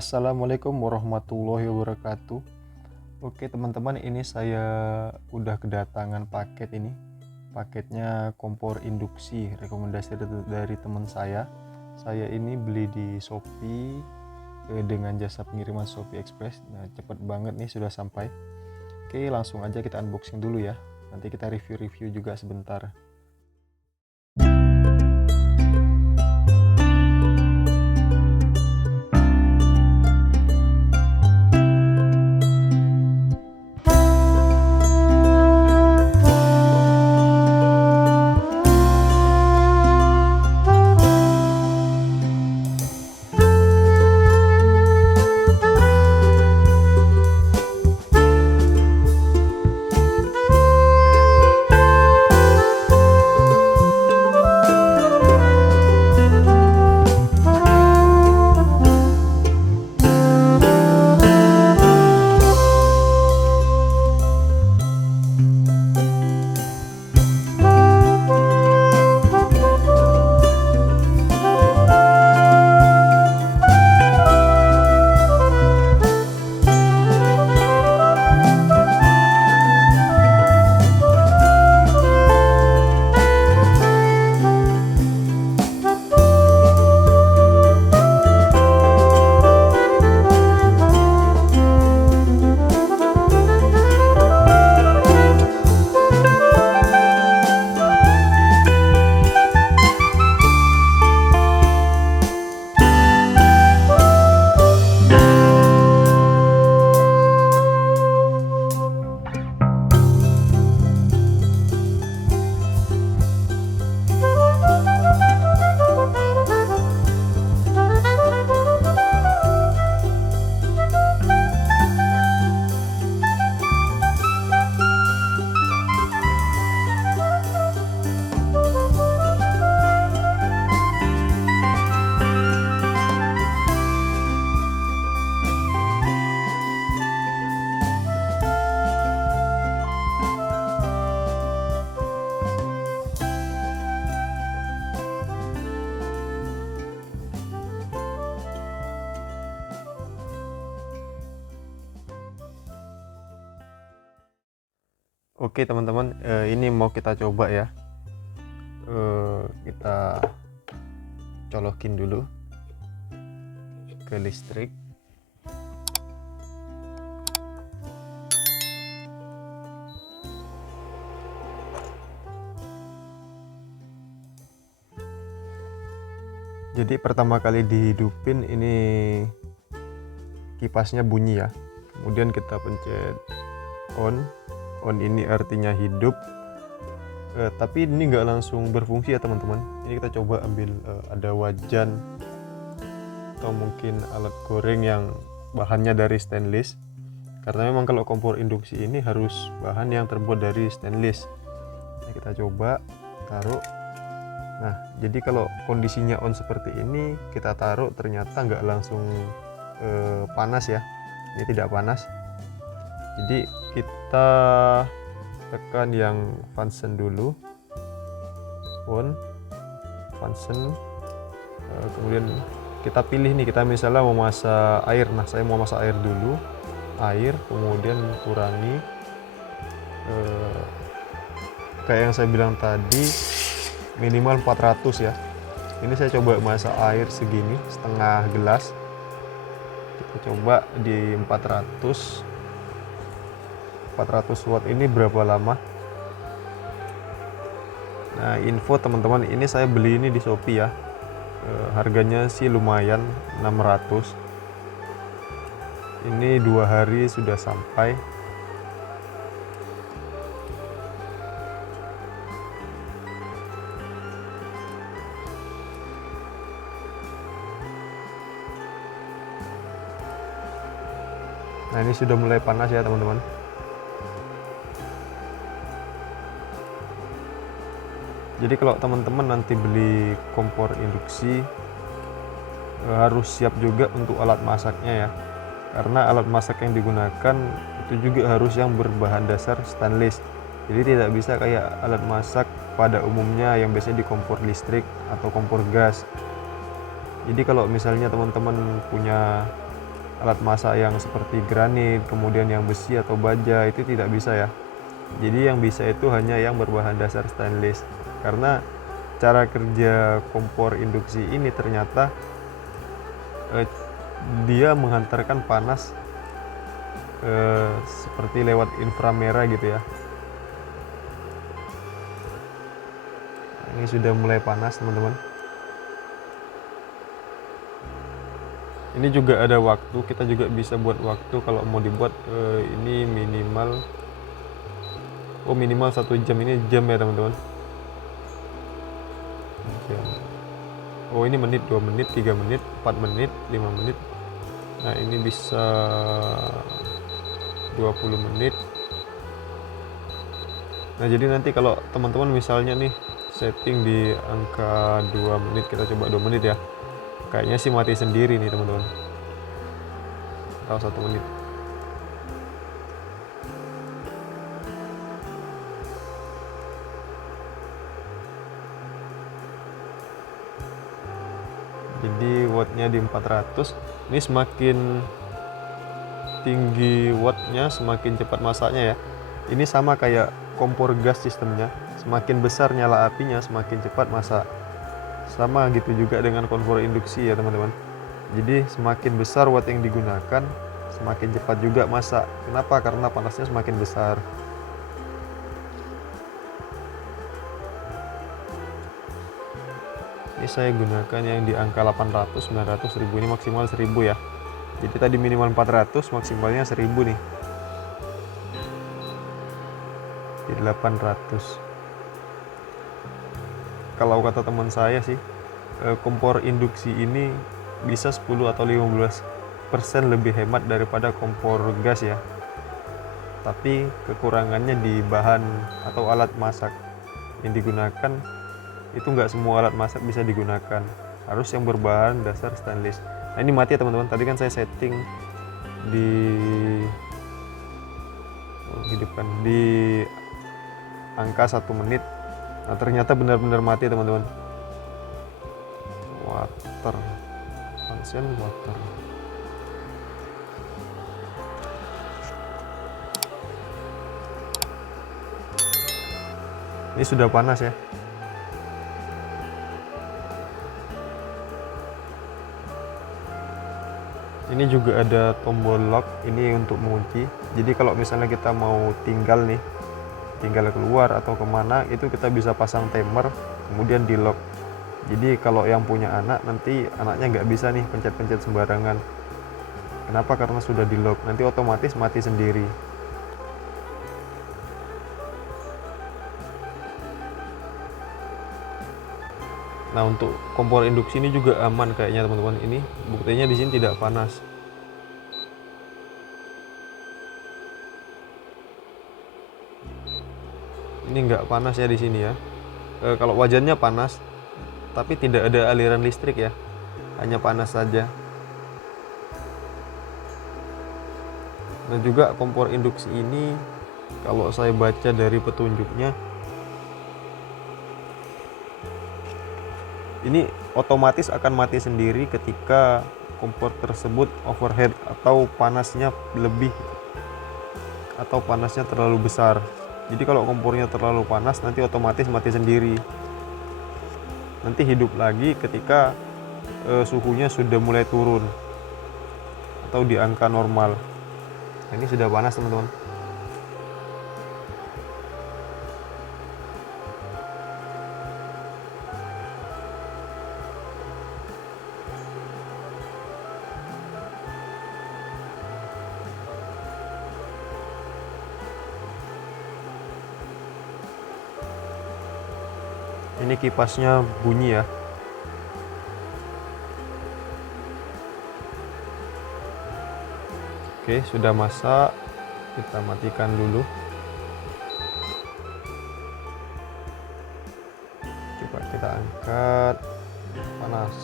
Assalamualaikum warahmatullahi wabarakatuh. Oke teman-teman, ini saya udah kedatangan paket ini. Paketnya kompor induksi, rekomendasi dari teman saya. Saya ini beli di Shopee dengan jasa pengiriman Shopee Express. Nah, cepet banget nih sudah sampai. Oke, langsung aja kita unboxing dulu ya. Nanti kita review-review juga sebentar. Oke teman-teman, ini mau kita coba ya. Kita colokin dulu ke listrik. Jadi pertama kali dihidupin ini kipasnya bunyi ya. Kemudian kita pencet on. On ini artinya hidup, tapi ini nggak langsung berfungsi ya teman-teman. Ini kita coba ambil ada wajan atau mungkin alat goreng yang bahannya dari stainless, karena memang kalau kompor induksi ini harus bahan yang terbuat dari stainless. Nah, kita coba taruh. Nah, jadi kalau kondisinya on seperti ini, kita taruh ternyata nggak langsung panas ya. Ini tidak panas. Jadi kita tekan yang function dulu, on, function, kemudian kita pilih nih, kita misalnya mau masak air. Nah, saya mau masak air dulu, air, kemudian kurangi, kayak yang saya bilang tadi, minimal 400 ya. Ini saya coba masak air segini, setengah gelas. Kita coba di 400 watt. Ini berapa lama? Nah, info teman-teman, ini saya beli ini di Shopee ya. Harganya sih lumayan, 600. Ini 2 hari sudah sampai. Nah, ini sudah mulai panas ya teman-teman. Jadi kalau teman-teman nanti beli kompor induksi, harus siap juga untuk alat masaknya ya. Karena alat masak yang digunakan itu juga harus yang berbahan dasar stainless. Jadi tidak bisa kayak alat masak pada umumnya yang biasanya di kompor listrik atau kompor gas. Jadi kalau misalnya teman-teman punya alat masak yang seperti granit, kemudian yang besi atau baja, itu tidak bisa ya. Jadi yang bisa itu hanya yang berbahan dasar stainless, karena cara kerja kompor induksi ini ternyata dia menghantarkan panas seperti lewat inframerah gitu ya. Ini sudah mulai panas teman-teman. Ini juga ada waktu, kita juga bisa buat waktu kalau mau dibuat. Ini minimal 1 jam. Ini jam ya teman-teman, jam. Oh ini menit, 2 menit, 3 menit, 4 menit, 5 menit. Nah ini bisa 20 menit. Nah jadi nanti kalau teman-teman misalnya nih setting di angka 2 menit, kita coba 2 menit ya, kayaknya sih mati sendiri nih teman-teman, atau 1 menit. Jadi wattnya di 400. Ini semakin tinggi wattnya semakin cepat masaknya ya. Ini sama kayak kompor gas sistemnya, semakin besar nyala apinya semakin cepat masak. Sama gitu juga dengan kompor induksi ya teman-teman. Jadi semakin besar watt yang digunakan, semakin cepat juga masak. Kenapa? Karena panasnya semakin besar. Ini saya gunakan yang di angka 800, 900, 1000. Ini maksimal 1000 ya. Jadi tadi minimal 400, maksimalnya 1000 nih. Di 800. Kalau kata teman saya sih, kompor induksi ini bisa 10 atau 15% lebih hemat daripada kompor gas ya. Tapi kekurangannya di bahan atau alat masak yang digunakan. Itu nggak semua alat masak bisa digunakan, harus yang berbahan dasar stainless. Nah ini mati ya teman-teman, tadi kan saya setting di hidupkan di angka 1 menit. Nah ternyata benar-benar mati teman-teman. Water, function water. Ini sudah panas ya. Ini juga ada tombol lock, ini untuk mengunci. Jadi kalau misalnya kita mau tinggal keluar atau kemana, itu kita bisa pasang timer kemudian di lock. Jadi kalau yang punya anak, nanti anaknya nggak bisa nih pencet-pencet sembarangan. Kenapa? Karena sudah di lock, nanti otomatis mati sendiri. Nah untuk kompor induksi ini juga aman kayaknya teman-teman. Ini buktinya di sini tidak panas. Ini nggak panas ya di sini ya. Kalau wajannya panas, tapi tidak ada aliran listrik ya, hanya panas saja. Nah juga kompor induksi ini, kalau saya baca dari petunjuknya, ini otomatis akan mati sendiri ketika kompor tersebut overheat atau panasnya lebih atau panasnya terlalu besar. Jadi kalau kompornya terlalu panas, nanti otomatis mati sendiri. Nanti hidup lagi ketika suhunya sudah mulai turun atau di angka normal. Nah, ini sudah panas teman-teman. Ini kipasnya bunyi ya. Oke, sudah masak. Kita matikan dulu. Coba kita angkat. Panas.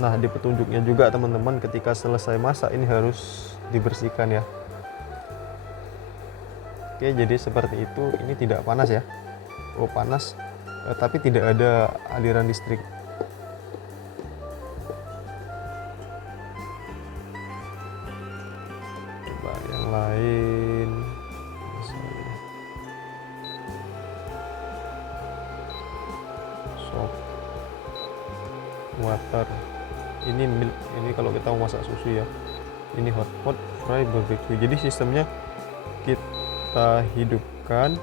Nah, di petunjuknya juga teman-teman, ketika selesai masak ini harus dibersihkan ya. Oke, jadi seperti itu. Ini tidak panas ya. Oh, panas. tapi tidak ada aliran listrik. Coba yang lain, misalnya sop water, ini milk, ini kalau kita mau masak susu ya. Ini hot pot, fry, barbecue. Jadi sistemnya kita hidupkan,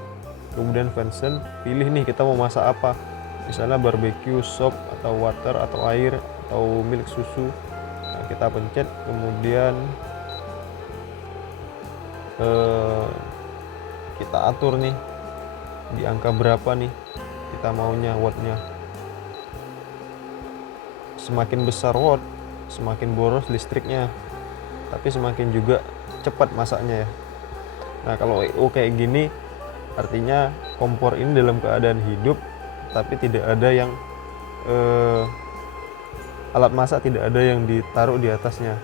kemudian function, pilih nih kita mau masak apa, misalnya barbecue, sop, atau water, atau air, atau milk, susu. Nah, kita pencet, kemudian kita atur nih di angka berapa nih kita maunya wattnya. Semakin besar watt, semakin boros listriknya, tapi semakin juga cepat masaknya ya. Nah kalau EO kayak gini artinya kompor ini dalam keadaan hidup, tapi tidak ada yang alat masak tidak ada yang ditaruh di atasnya.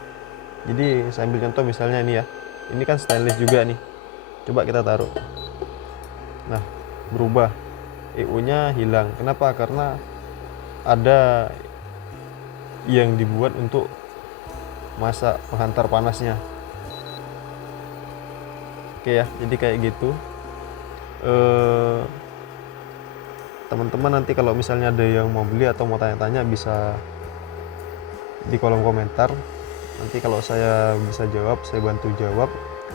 Jadi saya ambil contoh misalnya ini ya, ini kan stainless juga nih, coba kita taruh, nah berubah, EO nya hilang. Kenapa? Karena ada yang dibuat untuk masak penghantar panasnya. Oke ya, jadi kayak gitu. Teman-teman nanti kalau misalnya ada yang mau beli atau mau tanya-tanya bisa di kolom komentar. Nanti kalau saya bisa jawab, saya bantu jawab,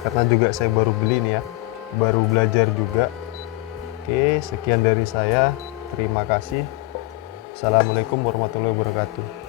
karena juga saya baru beli nih ya, baru belajar juga. Oke, sekian dari saya, terima kasih. Assalamualaikum warahmatullahi wabarakatuh.